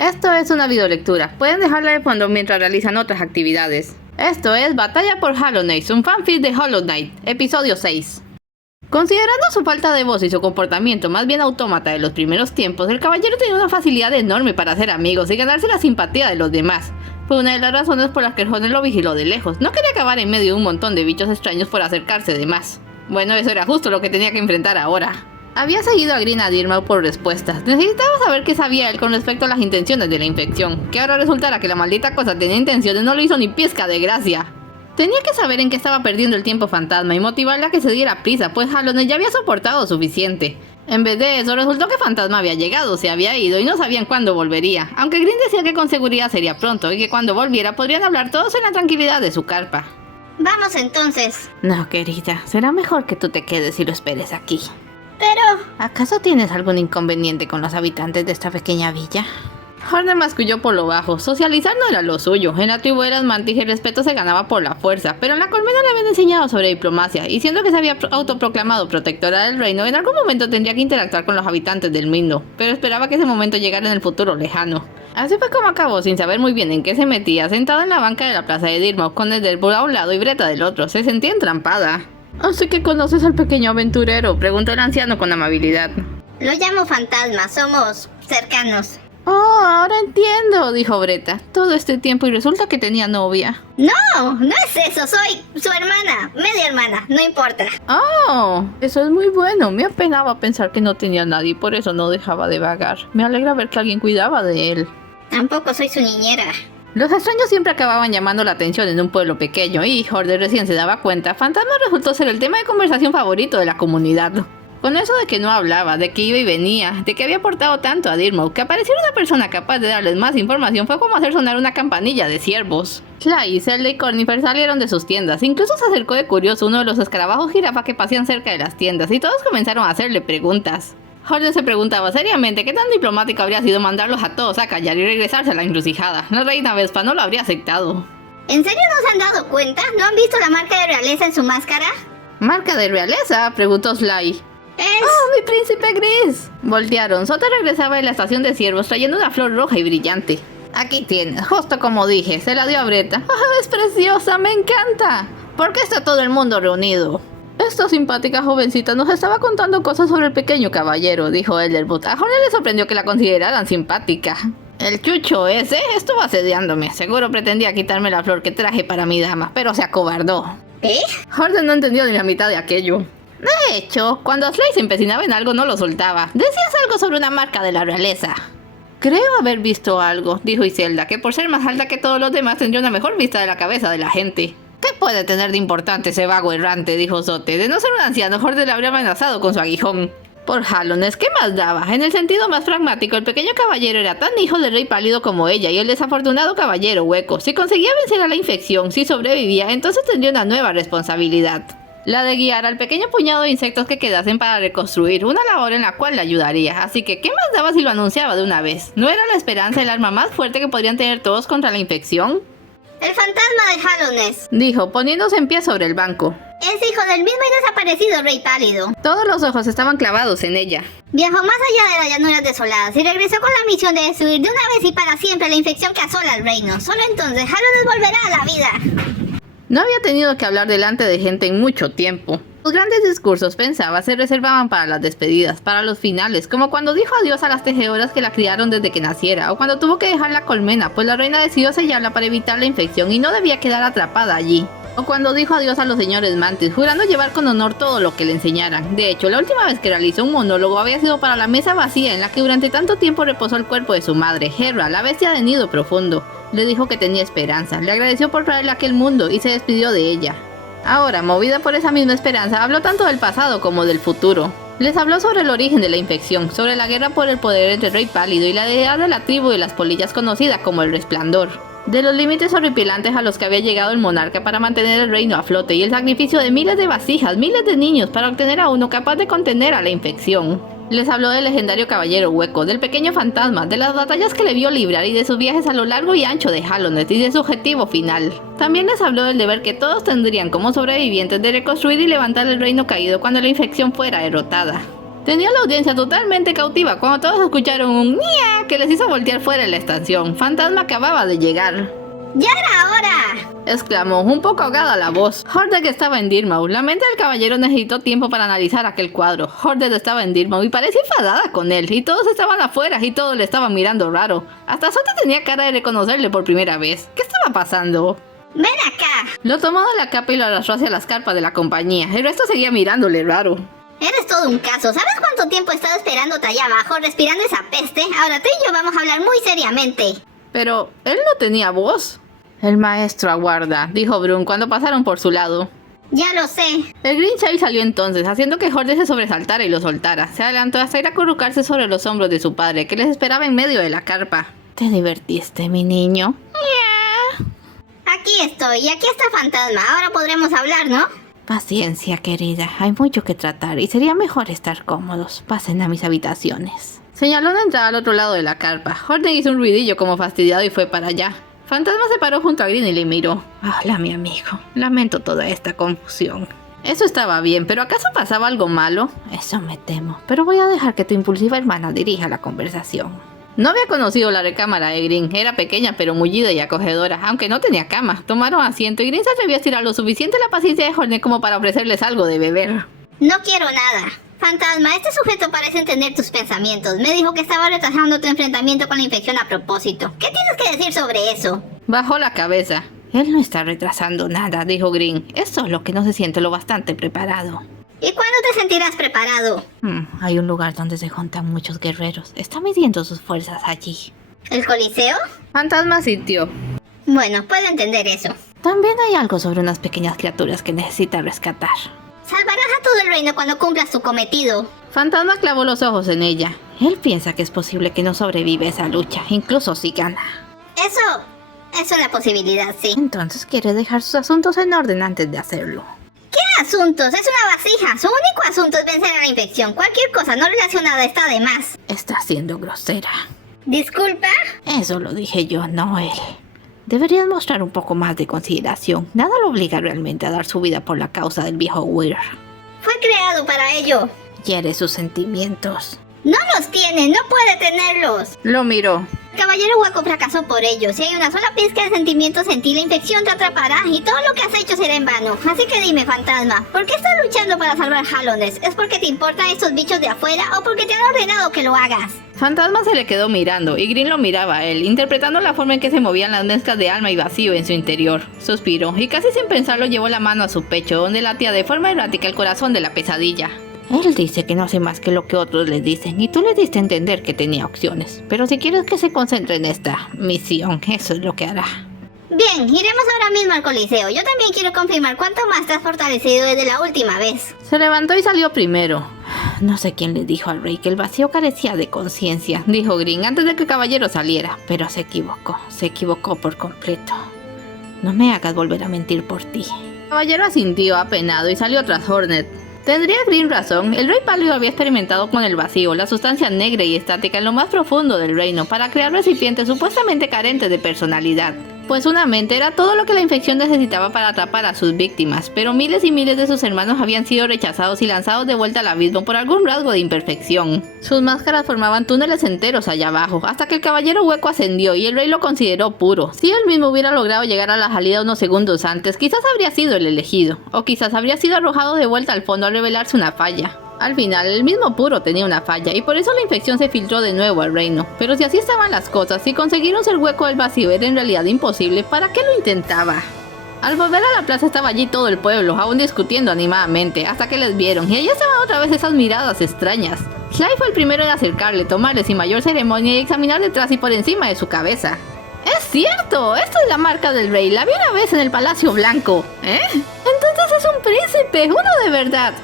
Esto es una videolectura. Pueden dejarla de fondo mientras realizan otras actividades. Esto es Batalla por Hollow Knight, un fanfic de Hollow Knight, episodio 6. Considerando su falta de voz y su comportamiento más bien autómata de los primeros tiempos, el caballero tenía una facilidad enorme para hacer amigos y ganarse la simpatía de los demás. Fue una de las razones por las que el joven lo vigiló de lejos. No quería acabar en medio de un montón de bichos extraños por acercarse de más. Bueno, eso era justo lo que tenía que enfrentar ahora. Había seguido a Green a Dirmau por respuestas. Necesitaba saber qué sabía él con respecto a las intenciones de la infección. Que ahora resultara que la maldita cosa tenía intenciones no le hizo ni pizca de gracia. Tenía que saber en qué estaba perdiendo el tiempo Fantasma y motivarla a que se diera prisa, pues Hollow Knight ya había soportado suficiente. En vez de eso, resultó que Fantasma había llegado, se había ido y no sabían cuándo volvería. Aunque Green decía que con seguridad sería pronto y que cuando volviera podrían hablar todos en la tranquilidad de su carpa. Vamos entonces. No, querida, será mejor que tú te quedes y lo esperes aquí. Pero... ¿acaso tienes algún inconveniente con los habitantes de esta pequeña villa? Horner masculló por lo bajo. Socializar no era lo suyo. En la tribu de las Mantis el respeto se ganaba por la fuerza, pero en la colmena le habían enseñado sobre diplomacia, y siendo que se había autoproclamado protectora del reino, en algún momento tendría que interactuar con los habitantes del mundo, pero esperaba que ese momento llegara en el futuro lejano. Así fue como acabó, sin saber muy bien en qué se metía, sentado en la banca de la plaza de Dirmau, con Ederburg a un lado y Bretta del otro. Se sentía entrampada. ¿Así que conoces al pequeño aventurero?, preguntó el anciano con amabilidad. Lo llamo Fantasma, somos cercanos. Oh, ahora entiendo, dijo Bretta. Todo este tiempo y resulta que tenía novia. No es eso, soy su hermana, media hermana, no importa. Oh, eso es muy bueno. Me apenaba pensar que no tenía nadie y por eso no dejaba de vagar. Me alegra ver que alguien cuidaba de él. Tampoco soy su niñera. Los extraños siempre acababan llamando la atención en un pueblo pequeño y Horder recién se daba cuenta. Fantasma resultó ser el tema de conversación favorito de la comunidad. Con eso de que no hablaba, de que iba y venía, de que había aportado tanto a Dirmau, que apareciera una persona capaz de darles más información fue como hacer sonar una campanilla de ciervos. Sly, Zelda y Cornifer salieron de sus tiendas, incluso se acercó de curioso uno de los escarabajos jirafa que pasean cerca de las tiendas y todos comenzaron a hacerle preguntas. Horder se preguntaba seriamente qué tan diplomático habría sido mandarlos a todos a callar y regresarse a la encrucijada. La reina Vespa no lo habría aceptado. ¿En serio no se han dado cuenta? ¿No han visto la marca de realeza en su máscara? ¿Marca de realeza?, preguntó Sly. ¡Oh, mi príncipe gris! Voltearon. Sota regresaba de la estación de ciervos trayendo una flor roja y brillante. Aquí tienes, justo como dije. Se la dio a Bretta. ¡Oh, es preciosa! ¡Me encanta! ¿Por qué está todo el mundo reunido? Esta simpática jovencita nos estaba contando cosas sobre el pequeño caballero, dijo Ederburg. A Horner le sorprendió que la consideraran simpática. El chucho ese estuvo asediándome. Seguro pretendía quitarme la flor que traje para mi dama, pero se acobardó. ¿Eh? Horner no entendió ni la mitad de aquello. De hecho, cuando Sly se empecinaba en algo no lo soltaba. Decías algo sobre una marca de la realeza. Creo haber visto algo, dijo Iselda, que por ser más alta que todos los demás tendría una mejor vista de la cabeza de la gente. ¿Qué puede tener de importante ese vago errante?, dijo Zote. De no ser un anciano, Horder le habría amenazado con su aguijón. Por Hollow Knight, ¿qué más daba? En el sentido más pragmático, el pequeño caballero era tan hijo del rey pálido como ella y el desafortunado caballero hueco. Si conseguía vencer a la infección, si sobrevivía, entonces tendría una nueva responsabilidad. La de guiar al pequeño puñado de insectos que quedasen para reconstruir, una labor en la cual le ayudaría. Así que, ¿qué más daba si lo anunciaba de una vez? ¿No era la esperanza el arma más fuerte que podrían tener todos contra la infección? El fantasma de Hollow Knight, dijo, poniéndose en pie sobre el banco. Es hijo del mismo y desaparecido rey pálido. Todos los ojos estaban clavados en ella. Viajó más allá de las llanuras desoladas y regresó con la misión de destruir de una vez y para siempre la infección que asola al reino. Solo entonces Hollow Knight volverá a la vida. No había tenido que hablar delante de gente en mucho tiempo. Los grandes discursos, pensaba, se reservaban para las despedidas, para los finales, como cuando dijo adiós a las tejedoras que la criaron desde que naciera, o cuando tuvo que dejar la colmena, pues la reina decidió sellarla para evitar la infección y no debía quedar atrapada allí. O cuando dijo adiós a los señores Mantis, jurando llevar con honor todo lo que le enseñaran. De hecho, la última vez que realizó un monólogo había sido para la mesa vacía en la que durante tanto tiempo reposó el cuerpo de su madre, Hera, la bestia de nido profundo. Le dijo que tenía esperanza, le agradeció por traerle a aquel mundo y se despidió de ella. Ahora, movida por esa misma esperanza, habló tanto del pasado como del futuro. Les habló sobre el origen de la infección, sobre la guerra por el poder entre el rey pálido y la deidad de la tribu de las polillas conocida como el Resplandor. De los límites horripilantes a los que había llegado el monarca para mantener el reino a flote y el sacrificio de miles de vasijas, miles de niños para obtener a uno capaz de contener a la infección. Les habló del legendario caballero hueco, del pequeño fantasma, de las batallas que le vio librar y de sus viajes a lo largo y ancho de Hollow Knight y de su objetivo final. También les habló del deber que todos tendrían como sobrevivientes de reconstruir y levantar el reino caído cuando la infección fuera derrotada. Tenía la audiencia totalmente cautiva cuando todos escucharon un nia que les hizo voltear fuera de la estación. Fantasma acababa de llegar. ¡Ya era hora!, exclamó, un poco ahogada la voz. Hordet estaba en Dirmau. La mente del caballero necesitó tiempo para analizar aquel cuadro. Hordet estaba en Dirmau y parecía enfadada con él, y todos estaban afuera y todos le estaban mirando raro. Hasta Sote tenía cara de reconocerle por primera vez. ¿Qué estaba pasando? ¡Ven acá! Lo tomó de la capa y lo arrastró hacia las carpas de la compañía. El resto seguía mirándole raro. Eres todo un caso. ¿Sabes cuánto tiempo he estado esperándote allá abajo, respirando esa peste? Ahora tú y yo vamos a hablar muy seriamente. Pero él no tenía voz. El maestro aguarda, dijo Brun cuando pasaron por su lado. Ya lo sé. El Green Child salió entonces, haciendo que Hordet se sobresaltara y lo soltara. Se adelantó hasta ir a acurrucarse sobre los hombros de su padre, que les esperaba en medio de la carpa. ¿Te divertiste, mi niño? Aquí estoy, y aquí está Fantasma. Ahora podremos hablar, ¿no? Paciencia, querida. Hay mucho que tratar y sería mejor estar cómodos. Pasen a mis habitaciones. Señaló una entrada al otro lado de la carpa. Hornet hizo un ruidillo como fastidiado y fue para allá. Fantasma se paró junto a Green y le miró. Hola, mi amigo. Lamento toda esta confusión. Eso estaba bien, pero ¿acaso pasaba algo malo? Eso me temo, pero voy a dejar que tu impulsiva hermana dirija la conversación. No había conocido la recámara de Green. Era pequeña pero mullida y acogedora, aunque no tenía cama. Tomaron asiento y Green se atrevió a estirar lo suficiente la paciencia de Hornet como para ofrecerles algo de beber. No quiero nada. Fantasma, este sujeto parece entender tus pensamientos. Me dijo que estaba retrasando tu enfrentamiento con la infección a propósito. ¿Qué tienes que decir sobre eso? Bajó la cabeza. Él no está retrasando nada, dijo Green. Es solo que no se siente lo bastante preparado. ¿Y cuándo te sentirás preparado? Hay un lugar donde se juntan muchos guerreros. Está midiendo sus fuerzas allí. ¿El Coliseo? Fantasma sintió. Bueno, puedo entender eso. También hay algo sobre unas pequeñas criaturas que necesita rescatar. Salvarás a todo el reino cuando cumplas tu cometido. Fantasma clavó los ojos en ella. Él piensa que es posible que no sobrevive esa lucha, incluso si gana. Eso es una posibilidad, sí. Entonces quiere dejar sus asuntos en orden antes de hacerlo. ¿Qué asuntos? Es una vasija. Su único asunto es vencer a la infección. Cualquier cosa no relacionada está de más. Está siendo grosera. ¿Disculpa? Eso lo dije yo, no él. Deberías mostrar un poco más de consideración. Nada lo obliga realmente a dar su vida por la causa del viejo Weir. Fue creado para ello. Hiere sus sentimientos. No los tiene, no puede tenerlos. Lo miró. El caballero hueco fracasó por ello. Si hay una sola pizca de sentimientos en ti, la infección te atrapará y todo lo que has hecho será en vano. Así que dime, Fantasma, ¿por qué estás luchando para salvar Hallownest? ¿Es porque te importan estos bichos de afuera o porque te han ordenado que lo hagas? Fantasma se le quedó mirando y Green lo miraba a él, interpretando la forma en que se movían las mezclas de alma y vacío en su interior. Suspiró y casi sin pensarlo llevó la mano a su pecho, donde latía de forma errática el corazón de la pesadilla. Él dice que no hace más que lo que otros le dicen y tú le diste a entender que tenía opciones. Pero si quieres que se concentre en esta misión, eso es lo que hará. Bien, iremos ahora mismo al Coliseo. Yo también quiero confirmar cuánto más te has fortalecido desde la última vez. Se levantó y salió primero. No sé quién le dijo al rey que el vacío carecía de conciencia, dijo Green antes de que el caballero saliera, pero se equivocó por completo. No me hagas volver a mentir por ti. El caballero asintió apenado y salió tras Hornet. Tendría Green razón, el rey pálido había experimentado con el vacío, la sustancia negra y estática en lo más profundo del reino, para crear recipientes supuestamente carentes de personalidad. Pues una mente era todo lo que la infección necesitaba para atrapar a sus víctimas, pero miles y miles de sus hermanos habían sido rechazados y lanzados de vuelta al abismo por algún rasgo de imperfección. Sus máscaras formaban túneles enteros allá abajo, hasta que el caballero hueco ascendió y el rey lo consideró puro. Si él mismo hubiera logrado llegar a la salida unos segundos antes, quizás habría sido el elegido, o quizás habría sido arrojado de vuelta al fondo al revelarse una falla. Al final, el mismo Puro tenía una falla y por eso la infección se filtró de nuevo al reino. Pero si así estaban las cosas, si conseguir un ser hueco del vacío era en realidad imposible, ¿para qué lo intentaba? Al volver a la plaza estaba allí todo el pueblo, aún discutiendo animadamente, hasta que les vieron, y allí estaban otra vez esas miradas extrañas. Sly fue el primero en acercarle, tomarle sin mayor ceremonia y examinar detrás y por encima de su cabeza. ¡Es cierto! ¡Esta es la marca del rey! La vi una vez en el Palacio Blanco. Entonces es un príncipe, uno de verdad.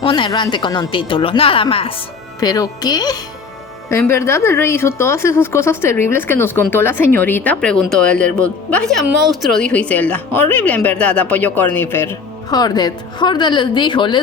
Un errante con un título, nada más. ¿Pero qué? ¿En verdad el rey hizo todas esas cosas terribles que nos contó la señorita?, preguntó Elderwood. Vaya monstruo, dijo Iselda. Horrible en verdad, apoyó Cornifer. Hornet les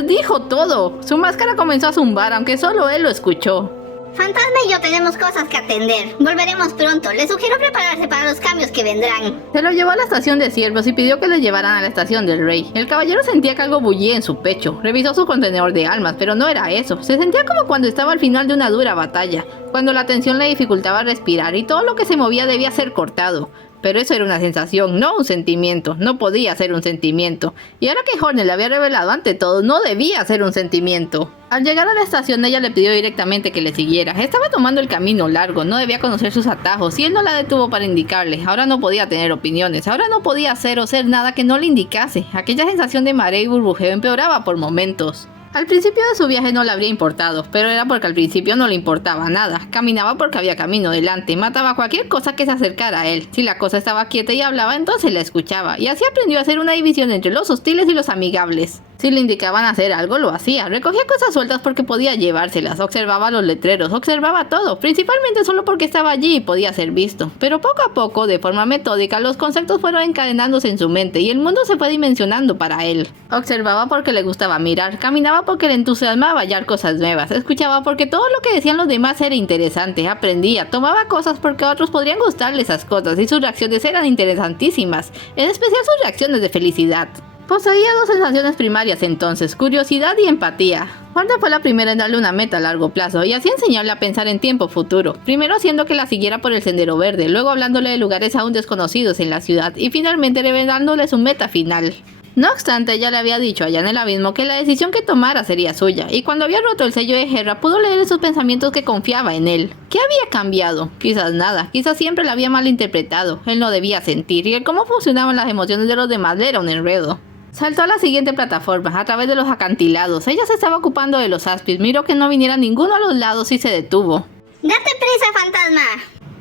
dijo todo. Su máscara comenzó a zumbar, aunque solo él lo escuchó. Fantasma y yo tenemos cosas que atender. Volveremos pronto. Les sugiero prepararse para los cambios que vendrán. Se lo llevó a la estación de siervos y pidió que le llevaran a la estación del rey. El caballero sentía que algo bullía en su pecho. Revisó su contenedor de almas, pero no era eso. Se sentía como cuando estaba al final de una dura batalla, cuando la tensión le dificultaba respirar y todo lo que se movía debía ser cortado. Pero eso era una sensación, no un sentimiento. No podía ser un sentimiento. Y ahora que Hornet le había revelado ante todo, no debía ser un sentimiento. Al llegar a la estación, ella le pidió directamente que le siguiera. Estaba tomando el camino largo, no debía conocer sus atajos, y él no la detuvo para indicarle. Ahora no podía tener opiniones, ahora no podía hacer o ser nada que no le indicase. Aquella sensación de mareo y burbujeo empeoraba por momentos. Al principio de su viaje no le habría importado, pero era porque al principio no le importaba nada. Caminaba porque había camino delante, mataba cualquier cosa que se acercara a él. Si la cosa estaba quieta y hablaba, entonces la escuchaba, y así aprendió a hacer una división entre los hostiles y los amigables. Si le indicaban hacer algo, lo hacía. Recogía cosas sueltas porque podía llevárselas, observaba los letreros, observaba todo, principalmente solo porque estaba allí y podía ser visto. Pero poco a poco, de forma metódica, los conceptos fueron encadenándose en su mente y el mundo se fue dimensionando para él. Observaba porque le gustaba mirar, caminaba porque le entusiasmaba hallar cosas nuevas, escuchaba porque todo lo que decían los demás era interesante, aprendía, tomaba cosas porque a otros podrían gustarle esas cosas y sus reacciones eran interesantísimas, en especial sus reacciones de felicidad. Poseía dos sensaciones primarias entonces, curiosidad y empatía. Hornet fue la primera en darle una meta a largo plazo y así enseñarle a pensar en tiempo futuro, primero haciendo que la siguiera por el sendero verde, luego hablándole de lugares aún desconocidos en la ciudad y finalmente revelándole su meta final. No obstante, ella le había dicho allá en el abismo que la decisión que tomara sería suya, y cuando había roto el sello de Hera pudo leer en sus pensamientos que confiaba en él. ¿Qué había cambiado? Quizás nada, quizás siempre la había malinterpretado, él no debía sentir, y el cómo funcionaban las emociones de los demás le era un enredo. Saltó a la siguiente plataforma, a través de los acantilados. Ella se estaba ocupando de los aspis, miró que no viniera ninguno a los lados y se detuvo. ¡Date prisa, fantasma!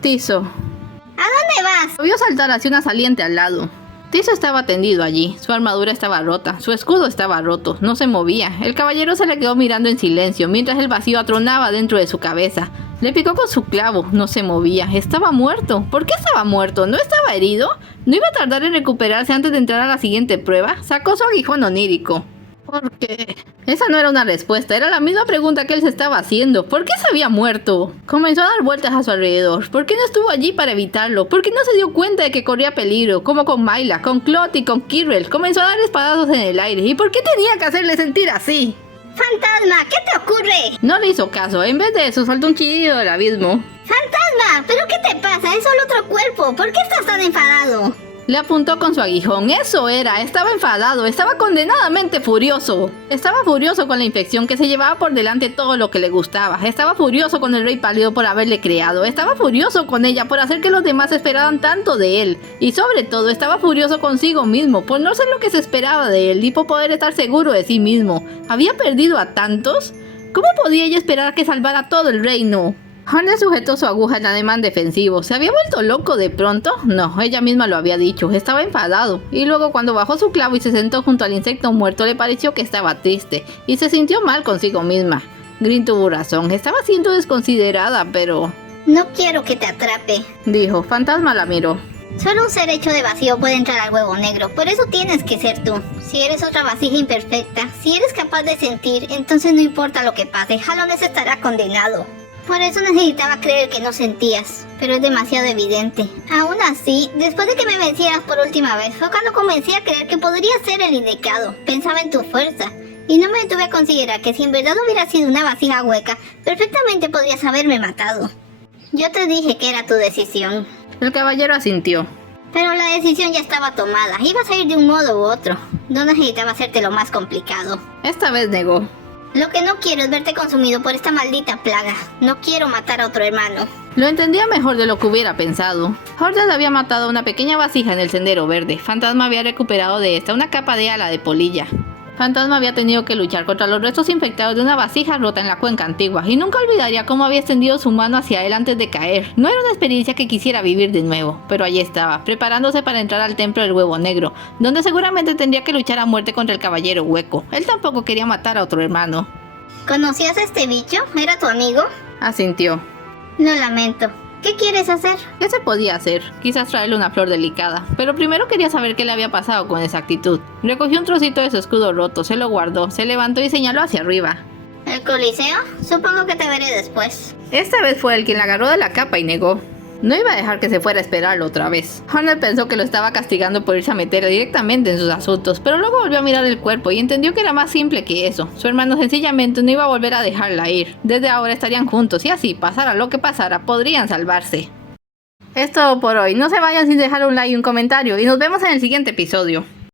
Tiso. ¿A dónde vas? Lo vio saltar hacia una saliente al lado. Tiso estaba tendido allí, su armadura estaba rota, su escudo estaba roto, no se movía. El caballero se le quedó mirando en silencio, mientras el vacío atronaba dentro de su cabeza. Le picó con su clavo, no se movía, estaba muerto. ¿Por qué estaba muerto? ¿No estaba herido? ¿No iba a tardar en recuperarse antes de entrar a la siguiente prueba? Sacó su aguijón onírico. ¿Por qué? Esa no era una respuesta, era la misma pregunta que él se estaba haciendo. ¿Por qué se había muerto? Comenzó a dar vueltas a su alrededor. ¿Por qué no estuvo allí para evitarlo? ¿Por qué no se dio cuenta de que corría peligro? Como con Myla, con Clot y con Kirrell. Comenzó a dar espadazos en el aire. ¿Y por qué tenía que hacerle sentir así? ¡Fantasma! ¿Qué te ocurre? No le hizo caso. En vez de eso, soltó un chillido del abismo. ¡Fantasma! ¿Pero qué te pasa? Es solo otro cuerpo. ¿Por qué estás tan enfadado? Le apuntó con su aguijón. Eso era, estaba enfadado, estaba condenadamente furioso. Estaba furioso con la infección que se llevaba por delante todo lo que le gustaba. Estaba furioso con el rey pálido por haberle creado. Estaba furioso con ella por hacer que los demás esperaran tanto de él. Y sobre todo, estaba furioso consigo mismo por no ser lo que se esperaba de él y por poder estar seguro de sí mismo. ¿Había perdido a tantos? ¿Cómo podía ella esperar que salvara todo el reino? Hornet sujetó su aguja en ademán defensivo. ¿Se había vuelto loco de pronto? No, ella misma lo había dicho. Estaba enfadado. Y luego cuando bajó su clavo y se sentó junto al insecto muerto, le pareció que estaba triste. Y se sintió mal consigo misma. Green tuvo razón. Estaba siendo desconsiderada, pero... No quiero que te atrape, dijo. Fantasma la miró. Solo un ser hecho de vacío puede entrar al huevo negro. Por eso tienes que ser tú. Si eres otra vasija imperfecta, si eres capaz de sentir, entonces no importa lo que pase, Hallownest estará condenado. Por eso necesitaba creer que no sentías, pero es demasiado evidente. Aún así, después de que me vencieras por última vez, fue cuando comencé a creer que podría ser el indicado. Pensaba en tu fuerza, y no me detuve a considerar que si en verdad hubiera sido una vasija hueca, perfectamente podrías haberme matado. Yo te dije que era tu decisión. El caballero asintió. Pero la decisión ya estaba tomada, ibas a ir de un modo u otro. No necesitaba hacerte lo más complicado. Esta vez negó. Lo que no quiero es verte consumido por esta maldita plaga. No quiero matar a otro hermano. Lo entendía mejor de lo que hubiera pensado. Hornet había matado a una pequeña vasija en el sendero verde. Fantasma había recuperado de esta una capa de ala de polilla. Fantasma había tenido que luchar contra los restos infectados de una vasija rota en la cuenca antigua y nunca olvidaría cómo había extendido su mano hacia él antes de caer. No era una experiencia que quisiera vivir de nuevo, pero allí estaba, preparándose para entrar al templo del huevo negro, donde seguramente tendría que luchar a muerte contra el caballero hueco. Él tampoco quería matar a otro hermano. ¿Conocías a este bicho? ¿Era tu amigo? Asintió. Lo lamento. ¿Qué quieres hacer? ¿Qué se podía hacer? Quizás traerle una flor delicada, pero primero quería saber qué le había pasado con exactitud. Recogió un trocito de su escudo roto, se lo guardó, se levantó y señaló hacia arriba. ¿El Coliseo? Supongo que te veré después. Esta vez fue el quien la agarró de la capa y negó. No iba a dejar que se fuera a esperarlo otra vez. Honor pensó que lo estaba castigando por irse a meter directamente en sus asuntos, pero luego volvió a mirar el cuerpo y entendió que era más simple que eso. Su hermano sencillamente no iba a volver a dejarla ir. Desde ahora estarían juntos y así, pasara lo que pasara, podrían salvarse. Es todo por hoy. No se vayan sin dejar un like y un comentario y nos vemos en el siguiente episodio.